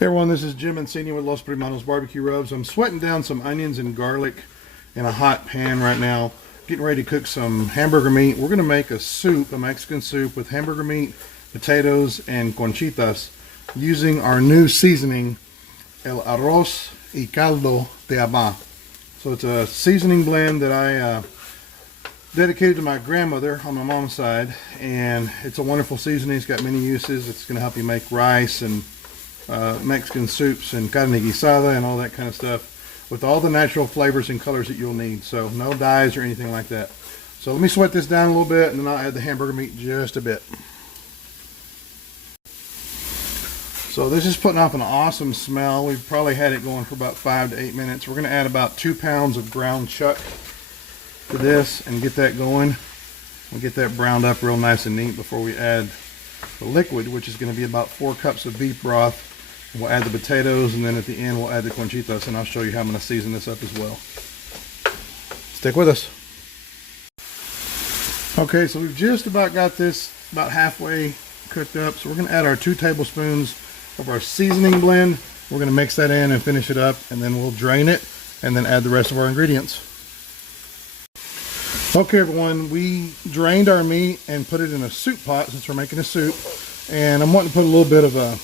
Hey everyone, this is Jim Encini with Los Primanos Barbecue Rubs. I'm sweating down some onions and garlic in a hot pan right now, getting ready to cook some hamburger meat. We're going to make a soup, a Mexican soup with hamburger meat, potatoes, and conchitas using our new seasoning, El Arroz y Caldo de Uhmah. So it's a seasoning blend that I dedicated to my grandmother on my mom's side, and it's a wonderful seasoning. It's got many uses. It's going to help you make rice and Mexican soups and carne guisada and all that kind of stuff with all the natural flavors and colors that you'll need. So no dyes or anything like that. So let me sweat this down a little bit, and then I'll add the hamburger meat just a bit. So this is putting off an awesome smell. We've probably had it going for about 5 to 8 minutes. We're going to add about 2 pounds of ground chuck to this and get that going. We'll get that browned up real nice and neat before we add the liquid, which is going to be about 4 cups of beef broth. We'll add the potatoes, and then at the end we'll add the conchitas, and I'll show you how I'm going to season this up as well. Stick with us. Okay, so we've just about got this about halfway cooked up. So we're going to add our 2 tablespoons of our seasoning blend. We're going to mix that in and finish it up, and then we'll drain it and then add the rest of our ingredients. Okay everyone, we drained our meat and put it in a soup pot since we're making a soup, and I'm wanting to put a little bit of a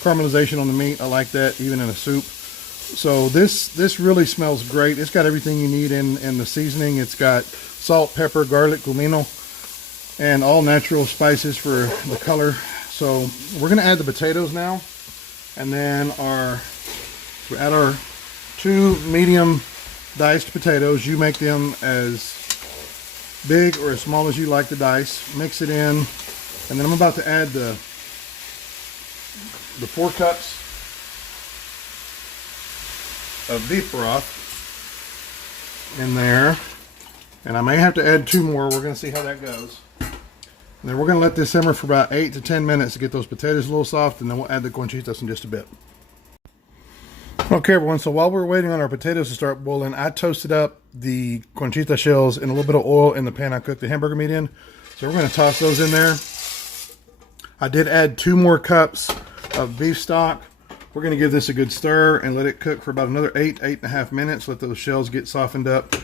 caramelization on the meat. I like that even in a soup. So this really smells great. It's got everything you need in the seasoning. It's got salt, pepper, garlic, comino, and all natural spices for the color. So we're going to add the potatoes now, and then we add our 2 medium diced potatoes. You make them as big or as small as you like the dice. Mix it in, and then I'm about to add the 4 cups of beef broth in there, and I may have to add 2 more. We're going to see how that goes. And then we're going to let this simmer for about 8 to 10 minutes to get those potatoes a little soft, and then we'll add the conchitas in just a bit. Okay everyone, so while we're waiting on our potatoes to start boiling, I toasted up the conchita shells in a little bit of oil in the pan I cooked the hamburger meat in. So we're going to toss those in there. I did add 2 more cups of beef stock. We're going to give this a good stir and let it cook for about another 8.5 minutes. Let those shells get softened up.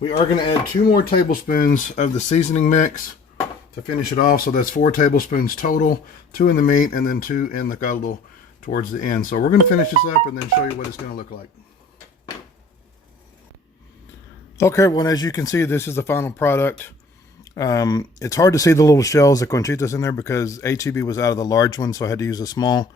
We are going to add 2 more tablespoons of the seasoning mix to finish it off. So that's 4 tablespoons total, 2 in the meat and then 2 in the caldo towards the end. So we're going to finish this up and then show you what it's going to look like. Okay everyone, as you can see, this is the final product. It's hard to see the little shells, the conchitas in there, because HEB was out of the large one, so I had to use a small.